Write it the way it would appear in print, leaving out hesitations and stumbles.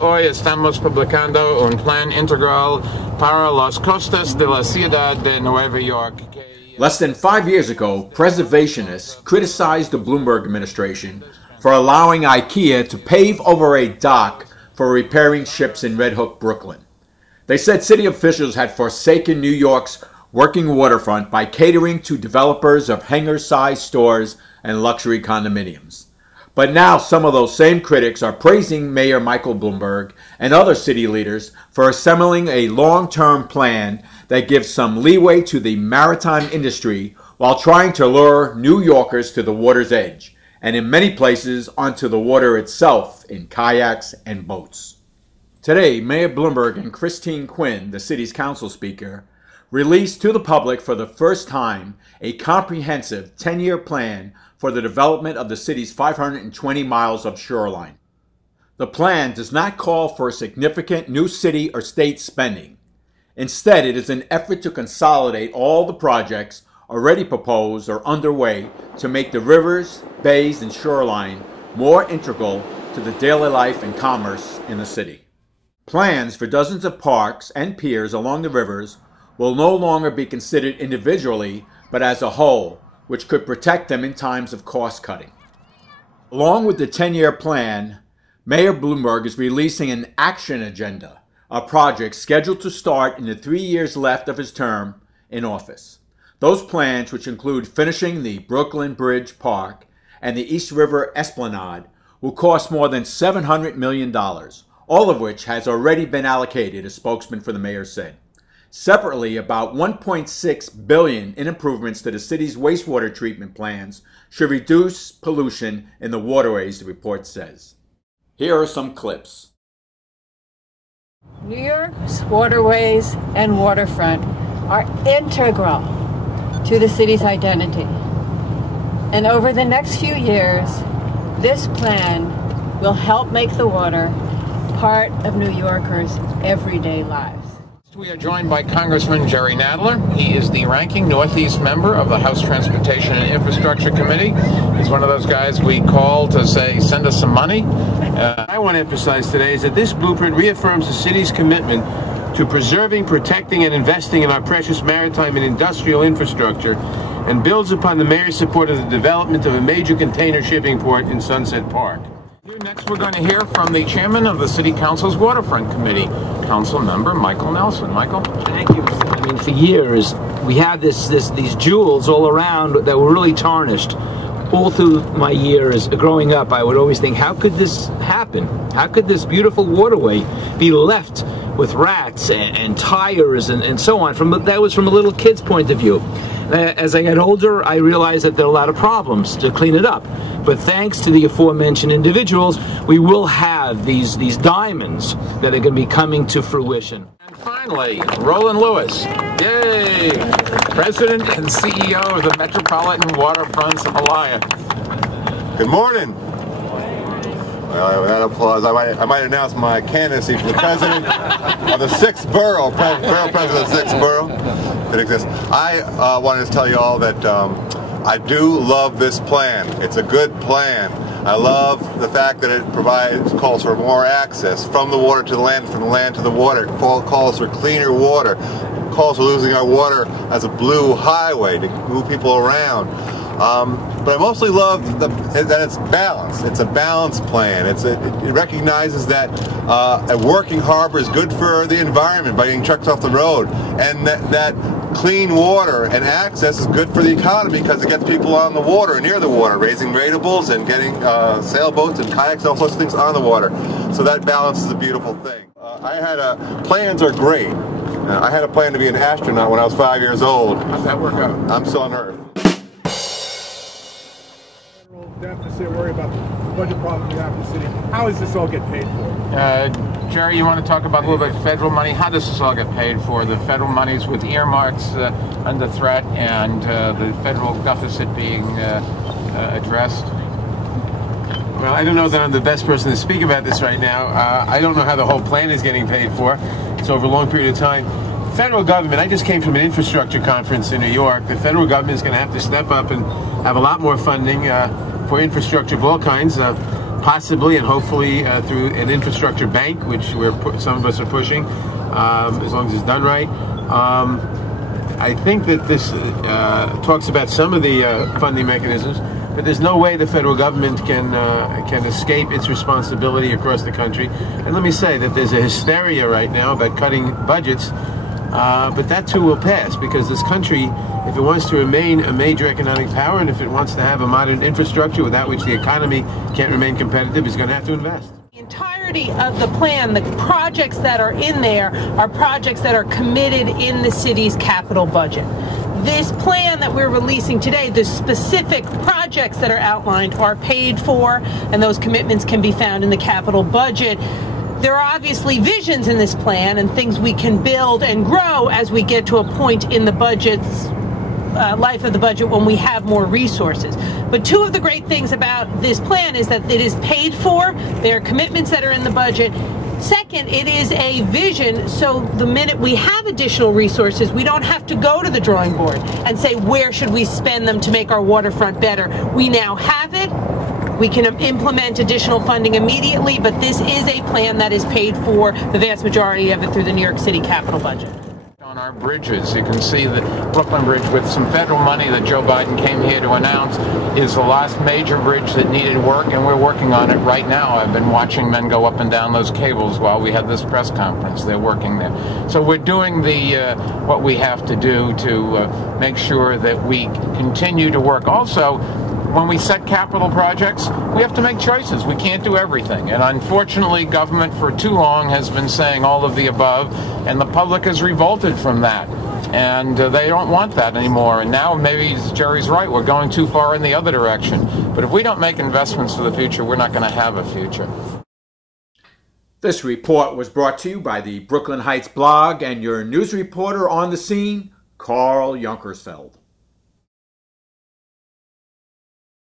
Hoy estamos publicando un plan integral para las costas de la ciudad de Nueva York. Less than 5 years ago, preservationists criticized the Bloomberg administration for allowing IKEA to pave over a dock for repairing ships in Red Hook, Brooklyn. They said city officials had forsaken New York's working waterfront by catering to developers of hangar-sized stores and luxury condominiums. But now some of those same critics are praising Mayor Michael Bloomberg and other city leaders for assembling a long-term plan that gives some leeway to the maritime industry while trying to lure New Yorkers to the water's edge, and in many places onto the water itself in kayaks and boats. Today, Mayor Bloomberg and Christine Quinn, the city's council speaker, released to the public for the first time a comprehensive 10-year plan for the development of the city's 520 miles of shoreline. The plan does not call for significant new city or state spending. Instead, it is an effort to consolidate all the projects already proposed or underway to make the rivers, bays, and shoreline more integral to the daily life and commerce in the city. Plans for dozens of parks and piers along the rivers will no longer be considered individually, but as a whole, which could protect them in times of cost-cutting. Along with the 10-year plan, Mayor Bloomberg is releasing an action agenda of projects scheduled to start in the 3 years left of his term in office. Those plans, which include finishing the Brooklyn Bridge Park and the East River Esplanade, will cost more than $700 million, all of which has already been allocated, a spokesman for the mayor said. Separately, about $1.6 billion in improvements to the city's wastewater treatment plants should reduce pollution in the waterways, the report says. Here are some clips. New York's waterways and waterfront are integral to the city's identity. And over the next few years, this plan will help make the water part of New Yorkers' everyday lives. We are joined by Congressman Jerry Nadler. He is the ranking Northeast member of the House Transportation and Infrastructure Committee. He's one of those guys we call to say, send us some money. I want to emphasize today is that this blueprint reaffirms the city's commitment to preserving, protecting, and investing in our precious maritime and industrial infrastructure, and builds upon the mayor's support of the development of a major container shipping port in Sunset Park. Next, we're going to hear from the chairman of the City Council's Waterfront Committee, Council Member Michael Nelson. Michael? Thank you. I mean, for years, we had these jewels all around that were really tarnished. All through my years growing up, I would always think, how could this happen? How could this beautiful waterway be left with rats and tires and so on? That was from a little kid's point of view. As I got older, I realized that there are a lot of problems to clean it up. But thanks to the aforementioned individuals, we will have these diamonds that are going to be coming to fruition. And finally, Roland Lewis, yay! President and CEO of the Metropolitan Waterfronts of Alliance. Good morning. Well, with that applause, I might announce my candidacy for the president of the 6th borough, president of the 6th borough that exists. I wanted to tell you all that I do love this plan. It's a good plan. I love the fact that it calls for more access from the water to the land, from the land to the water. It calls for cleaner water. It calls for losing our water as a blue highway to move people around. But I mostly love that it's balanced. It's a balanced plan. It recognizes that a working harbor is good for the environment by getting trucks off the road, and that clean water and access is good for the economy because it gets people on the water and near the water, raising ratables and getting sailboats and kayaks, all sorts of things on the water. So that balance is a beautiful thing. Plans are great. I had a plan to be an astronaut when I was 5 years old. How'd that work out? I'm still on Earth. Deficit, worry about the budget problems we have in the city. How does this all get paid for? Jerry, you want to talk about a little bit of federal money? How does this all get paid for? The federal monies with earmarks under threat and the federal deficit being addressed? Well, I don't know that I'm the best person to speak about this right now. I don't know how the whole plan is getting paid for. It's over a long period of time. The federal government, I just came from an infrastructure conference in New York. The federal government is going to have to step up and have a lot more funding for infrastructure of all kinds. possibly and hopefully through an infrastructure bank, which some of us are pushing, as long as it's done right. I think that this talks about some of the funding mechanisms, but there's no way the federal government can escape its responsibility across the country. And let me say that there's a hysteria right now about cutting budgets, but that too will pass, because this country, if it wants to remain a major economic power and if it wants to have a modern infrastructure without which the economy can't remain competitive, is going to have to invest. The entirety of the plan, the projects that are in there are projects that are committed in the city's capital budget. This plan that we're releasing today, the specific projects that are outlined are paid for, and those commitments can be found in the capital budget. There are obviously visions in this plan and things we can build and grow as we get to a point in the budget's life of the budget when we have more resources. But two of the great things about this plan is that it is paid for. There are commitments that are in the budget. Second, it is a vision, so the minute we have additional resources, we don't have to go to the drawing board and say, where should we spend them to make our waterfront better? We now have it. We can implement additional funding immediately, but this is a plan that is paid for, the vast majority of it, through the New York City capital budget. On our bridges, you can see the Brooklyn Bridge, with some federal money that Joe Biden came here to announce, is the last major bridge that needed work, and we're working on it right now. I've been watching men go up and down those cables while we had this press conference. They're working there. So we're doing what we have to do to make sure that we continue to work. Also, when we set capital projects, we have to make choices. We can't do everything. And unfortunately, government for too long has been saying all of the above, and the public has revolted from that. And they don't want that anymore. And now maybe Jerry's right, we're going too far in the other direction. But if we don't make investments for the future, we're not going to have a future. This report was brought to you by the Brooklyn Heights blog and your news reporter on the scene, Carl Junkersfeld.